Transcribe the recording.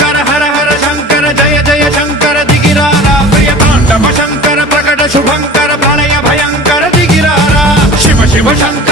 శంకర హర హర శంకర జయ జయ శంకర దిగిరారా ప్రియ తాండవ శంకర ప్రకట శుభంకర ప్రళయ భయంకర దిగిరారా శివ శివ శంకర